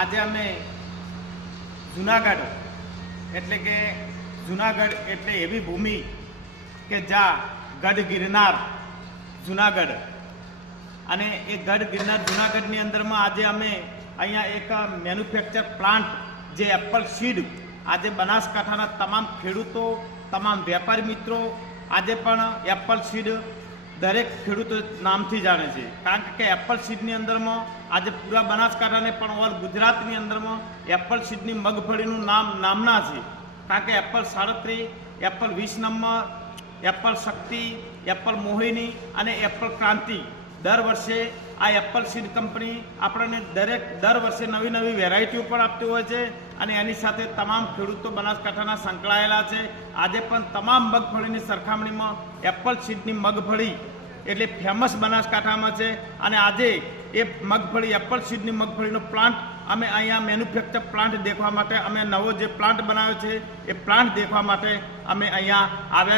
આજે અમે જુનાગઢ એટલે એવી ભૂમિ કે જ્યાં ગઢ ગિરનાર જુનાગઢ અને એ ગઢ ગિરનાર જુનાગઢની અંદરમાં આજે અમે અહીંયા એક મેન્યુફેક્ચર પ્લાન્ટ જે એપલ સીડ આજે બનાસકાંઠાના તમામ ખેડૂતો તમામ વેપારી મિત્રો આજે પણ એપલ સીડ દરેક ખેડૂતો નામથી જાણે છે, કારણ કે એપલ સીડની અંદરમાં આજે પૂરા બનાસકાંઠાને પણ ઓલ ગુજરાતની અંદરમાં એપલ સીડની મગફળીનું નામના છે, કારણ કે એપલ 37, એપલ 20 નંબર, એપલ શક્તિ, એપલ મોહિની અને એપલ ક્રાંતિ દર વર્ષે આ એપલ સીડ કંપની આપણને દર વર્ષે નવી નવી વેરાયટીઓ પણ આપતી હોય છે અને એની સાથે તમામ ખેડૂતો બનાસકાંઠાના સંકળાયેલા છે. આજે પણ તમામ મગફળીની સરખામણીમાં એપલ સીડની મગફળી એટલે ફેમસ બનાસકાંઠામાં છે અને આજે એ મગફળી એપલ સીડની મગફળીનો પ્લાન્ટ અમે અહીંયા મેન્યુફેક્ચર પ્લાન્ટ દેખવા માટે અમે નવો જે પ્લાન્ટ બનાવ્યો છે એ પ્લાન્ટ દેખવા માટે અમે અહીંયા આવ્યા.